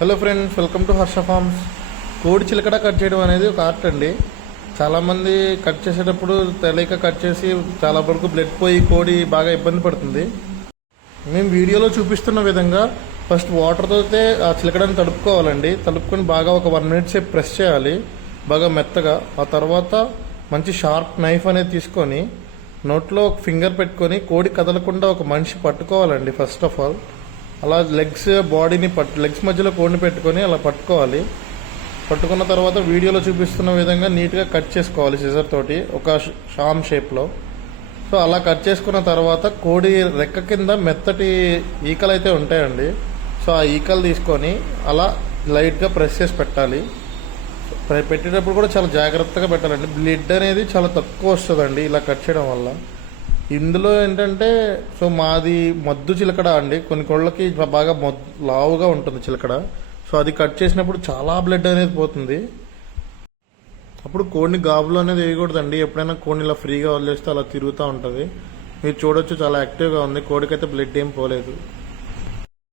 Hello friends, welcome to Harsha farms. కోడి చిలకడ cut చేయడం అనేది ఒక ఆర్ట్ అండి. చాలామంది కట్ చేసేటప్పుడు తెలియక కట్ చేసి చాలా వరకు బ్లడ్ పోయి కోడి బాగా ఇబ్బంది పడుతుంది. మేము వీడియోలో చూపిస్తున్న విధంగా ఫస్ట్ వాటర్తో ఆ చిలకడని తడుపుకోవాలండి. తడుపుకొని బాగా ఒక 1 minute సేపు ప్రెస్ చేయాలి బాగా మెత్తగా. ఆ తర్వాత మంచి షార్ప్ నైఫ్ అనేది తీసుకొని నోట్లో ఒక ఫింగర్ పెట్టుకొని కోడి కదలకుండా ఒక మనిషి పట్టుకోవాలండి. ఫస్ట్ ఆఫ్ ఆల్ అలా లెగ్స్ బాడీని లెగ్స్ మధ్యలో కోడిని పెట్టుకొని అలా పట్టుకోవాలి. పట్టుకున్న తర్వాత వీడియోలో చూపిస్తున్న విధంగా నీట్గా కట్ చేసుకోవాలి సిజర్ తోటి ఒక షామ్ షేప్లో. సో అలా కట్ చేసుకున్న తర్వాత కోడి రెక్క కింద మెత్తటి ఈకలు అయితే ఉంటాయండి. సో ఆ ఈకలు తీసుకొని అలా లైట్గా ప్రెస్ చేసి పెట్టాలి. పెట్టేటప్పుడు కూడా చాలా జాగ్రత్తగా పెట్టాలండి. బ్లడ్ అనేది చాలా తక్కువ వస్తుందండి ఇలా కట్ చేయడం వల్ల. ఇందులో ఏంటంటే సో మాది మద్దు చిలకడ అండి. కొన్ని కోళ్ళకి బాగా లావుగా ఉంటుంది చిలకడ. సో అది కట్ చేసినప్పుడు చాలా బ్లడ్ అనేది పోతుంది. అప్పుడు కోడిని గాబులో అనేది వేయకూడదండి. ఎప్పుడైనా కోడిని ఇలా ఫ్రీగా వదిలేస్తే అలా తిరుగుతూ ఉంటుంది. మీరు చూడొచ్చు, చాలా యాక్టివ్గా ఉంది. కోడికైతే బ్లడ్ ఏం పోలేదు.